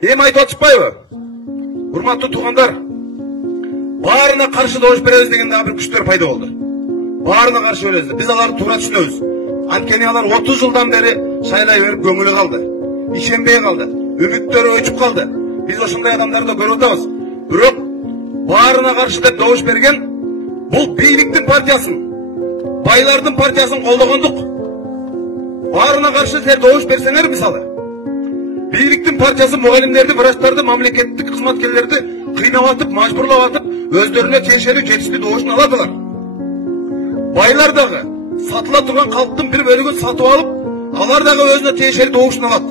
Эми айтып атышпайбы? Урматтуу туугандар, баарына каршы добуш беребиз деген дагы бир күчтөр пайда болду. Баарына каршы беребиз. Биз аларды туура түшүнөбүз. Анткени алар 30 жылдан бери шайлай берип көңүлү калды. Ишенбей калды. Үмүттөрү өчүп калды. Биз ошондой адамдарды көрүп атабыз. Бирок баарына каршы деп добуш берген бул бийликтин партиясын, байлардын партиясын колдогондук. Баарына каршы силер добуш берсеңер, мисалы, бийликтин партиясы мугалимдерди, врачтарды, мамлекеттик кызматкерлерди кыйнап атып, мажбурлап атып, өздөрүнө тиешелүү жетиштүү добушун алатылар. Байлар дагы сатыла турган калктын бир бөлүгүн сатып алып, алар дагы өзүнө тиешелүү добушун алат.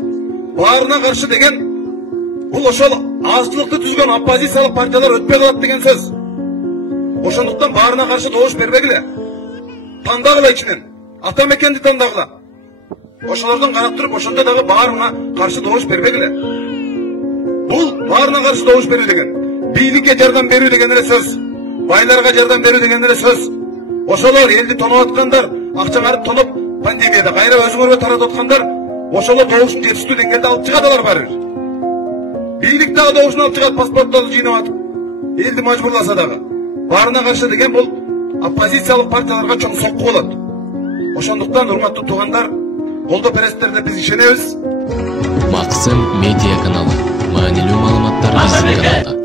Баарына каршы деген бул ошол азчылыкты түзгөн оппозициялык партиялар өтпөй калат деген сөз. Ошондуктан баарына каршы добуш бербегиле. Тандагыла ичинен, ата мекенди тандагыла. Ошолордон карап туруп, ошондо дагы баарына каршы добуш бербегиле. Бул баарына каршы добуш берүү деген бийликке жардам берүү деген эле сөз. Байларга жардам берүү деген эле сөз. Ошолор элди тоноп аткандар, акча карып тоноп пандемияда кайра өзүңөргө таратып аткандар, ошолор добушун жетиштүү деңгээлде алып чыгат алар баары бир. Бийлик дагы добушун алып чыгат, паспортторду жыйнап атып, элди мажбурласа дагы. Баарына каршы деген бул оппозициялык партияларга чоң сокку болот. Ошондуктан урматтуу туугандар, колдоп бересиздер деп биз ишенебиз. Максим медиа каналы. Маанилүү маалыматтар биздин каналда.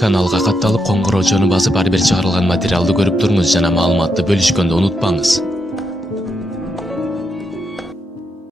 Каналга катталып, коңгуроочону басып, ар бир чыгарылган материалды көрүп туруңуз жана маалыматты бөлүшкөндү унутпаңыз.